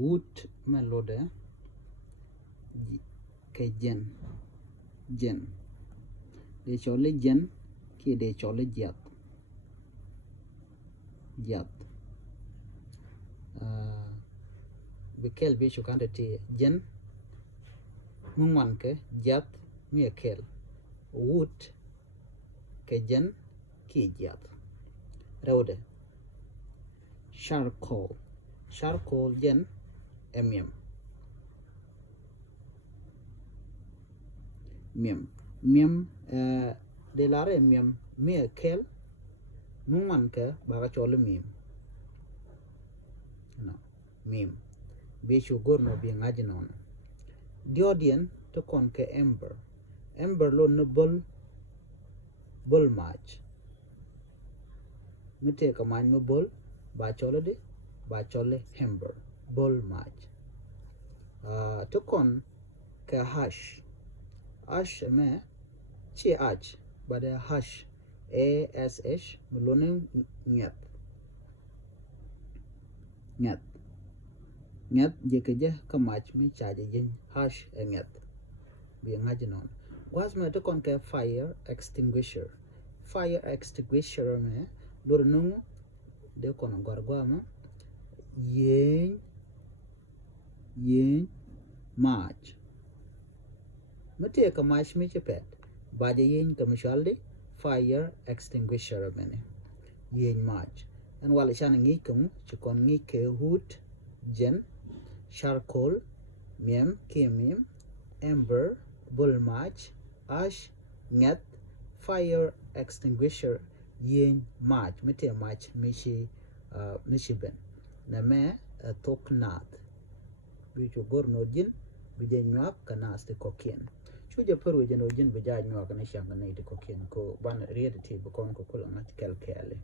wood melode ke jen de chole jen ki de chole jat bikel bi chukande ti jen mungwan ke jat mi kel wood ke jen ki jat rewde charcoal jen emiem miem de lare miem mi kel mungwan ke baga chole miem mim be chu gorno bi ngaji non diodien to kon ke ember lo no bol match mite ka man mo bol ba chole ember bol match to kon ke hash me chi ach but hash ash melone ngat je ka match mi chaje jen hash ngat bi ngaji non was me to kon ke fire extinguisher me lor nungu de kon gorgwama yen match mete ka match mi chepet baje yen ka mishalde fire extinguisher mene yen match en wala chana ngi kum chikon ngi ke hood jen charcoal miem kemim ember bull match ash ngat fire extinguisher yen match mete match mishi ben na me Thok Nath bi chu gorno jin bi je nyak kana asti kokien chu je peru je no jin bi ja nyak na shanga na ite kokien ko ban reality bi kon ko kula ngat kel kele